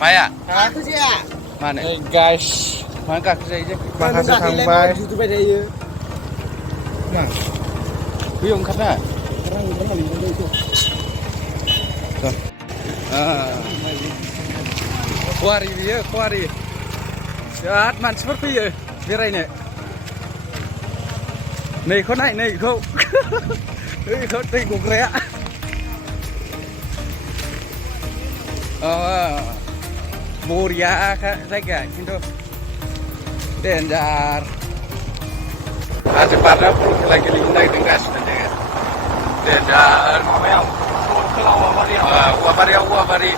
माया गाखोजाया मानो गाइस मानो गाखोजायो जे माखासे थांबाय जुजुबाय थायो बैयाव ओंखारना कुवारि बियो कुवारि बिराद मानसिफोर फैयो बेरायनो नैखौ नाय नैखौ नैखौ दै गग्राया बरियाखा जायगाया खिन्थु डेन्जार हाजो बारना बल खेला गेलेनो नागिरदों गासिबो जोङो डेन्जार माबायाव औवाबारि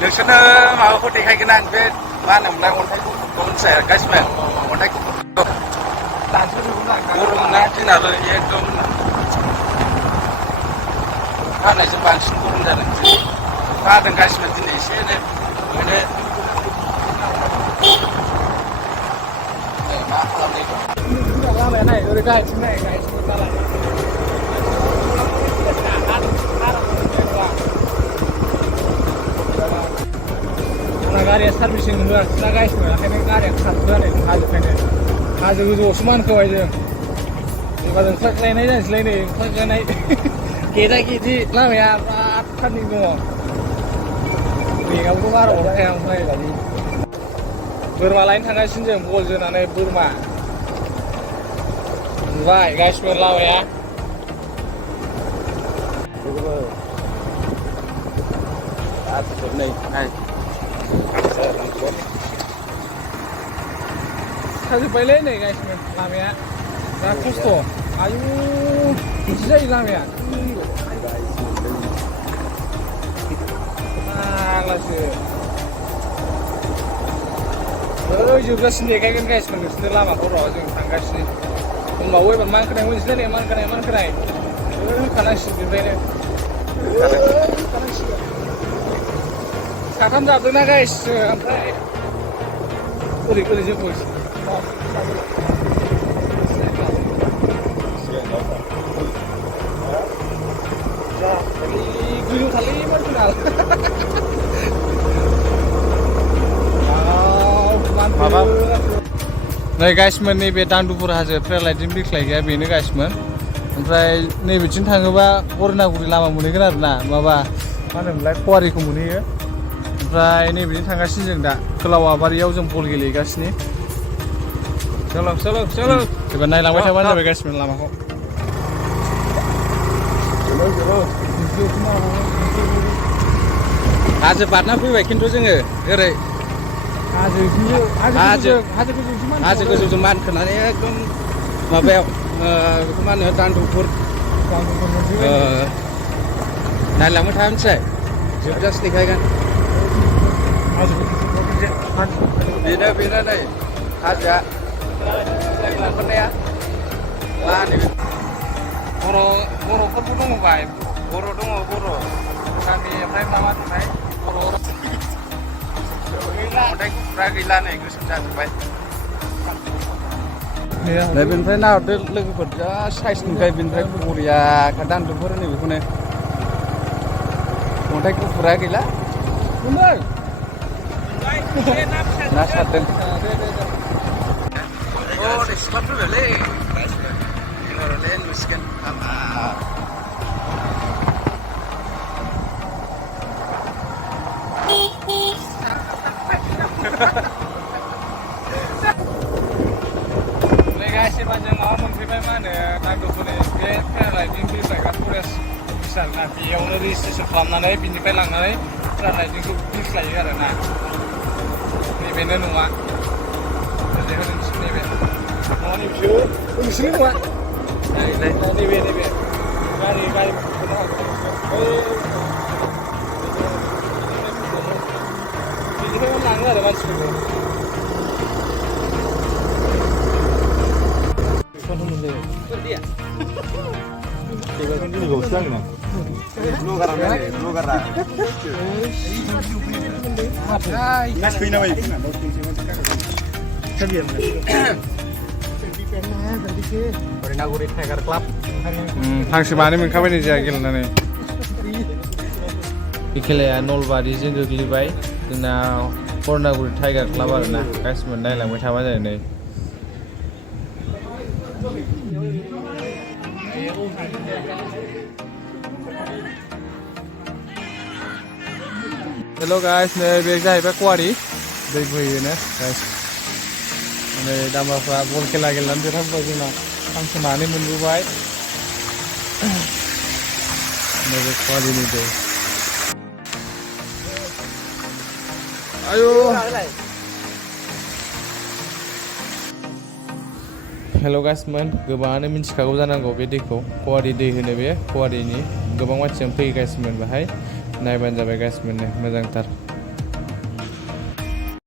नोंसोरनो माबाखौ देखायगोन आं बे मा होनोमोनलाय अन्थाइखौ मिथिया गासिबो अन्थाइखौ गरम ना दिनाबो एकदम हानायजों बांसिन गरम जादों अखा हादों गासिबो दिनै एसेनो ओंखायनो मा खालामनायखौ लामाया नाय ओरै गाहायथिं नाय गाहायथिं लामा गारिया सार्भिसिं होआखैना गाइस ओंखायनो गारिया खारथ'आ नै हाजोनिफ्रायनो हाजो गोजौआवसो मानखोबाय जों एबार ओंखारख्लायनाय जानोसैलाय नै ओंखारख्लायनाय गेदा गेदि लामाया बिराद टार्निं दङ बेगावबो बारा हरखाया ओमफ्राय बोरमा लायनो थांगासिनो जों बल जोनानै बोरमा नुबाय गाइसफोर लामाया नै नाय थाजोब्बायलै नै गाइसफोर लामाया बिराद खस्थ' आयु बिदि जायो लामाया फाग्लासो ओइ जोबजासिम देखायगोन गाइसफोर नोंसोरनो लामाखौ र' जों थांगासिनो होनबावो एबार मानखोनाय मोनसैलाय नै मानखोनाय होखानांसिगोन बेनिफ्रायनो साथाम जाबदोंना गाइस ओमफ्राय ओरै जोंबो गोजौ थालै मानखोना नै गाइसमोन नैबे दांदुफुर हाजो ट्रेलाइटजों बिख्लाय गैया बेनो गाइसमोन ओमफ्राय नैबेथिं थाङोबा बरनागुरि लामा मोनहैगोन आरो ना माबा मा होनोमोनलाय कुवारिखौ मोनहैयो ओमफ्राय नैबेजों थांगासिनो जों दा खोलावाबारियाव जों बल गेलेगासिनो चलो एबार नायलांबाय थाबानो जाबाय गाइसमोन लामाखौ हाजो बारना फैबाय खिन्थु जोङो ओरै हाजो गोजौजों मानखोनानै एकदम माबायाव बेखौ मा होनो दांदुफुर नायलांबाय थानोसै जोबजासे देखायगोन बेनो नै हाजोआ ओंखारनाया मा होनो बर'फोरबो दङ बाय बर' दङ बर' गामि ओमफ्राय मा थानाय बर' अन्थाइ गुफुरा गैला नै गोसोम जाजोब्बाय नै बेनिफ्राय नाहरदो लोगोफोर जा साइज नुखायो बेनिफ्राय बरियाखा दांदुफोर होनो बेखौनो अन्थाइ गुफुरा गैला ना सारदों नै सिख्ला फैबायलै एबारले नुसिगोन गासिबो जों माबा मोनफैबाय मा होनो दांदुफुरनि बे ट्रेलाइटजों बिरलायग्रा फरेस्ट अफिसार ना बेयावनो रेजिस्ट्रेसन खालामनानै बिनिफ्राय लांनानै ट्रेलाइटजोंसो बिरस्लायो आरो ना नैबेनो नङा नैबे नोंसिनि नङा नैबे गारि बिनिफ्राय लाङो आरो मानसिफोरखौ बरनागुरि टाइगार क्लाब हांसो मानै मोनखाबाय नै जोंहा गेलेनानै बे खेलाया नलबारिजों गोग्लैबाय जोंना करनागुरि टाइगार क्लाब आरोना गासिबो नायलांबाय थाबा जायो नै हेल' गाइस नै बे जाहैबाय कवारि दै बोहैयोनो गाइस नै दामबाफ्रा बल खेला गेलेनानै देरहाबोबाय जोंना हांसो मानै मोनबोबाय नैबे कवारिनि दै आयु हेल' गाइसमोन गोबाङानो मिथिखागौ जानांगौ बे दैखौ कवारि दै होनो बे कवारिनि गोबां मानसियानो फैयो गाइसमोन बाहाय नायबानो जाबाय गाइसमोन मोजांथार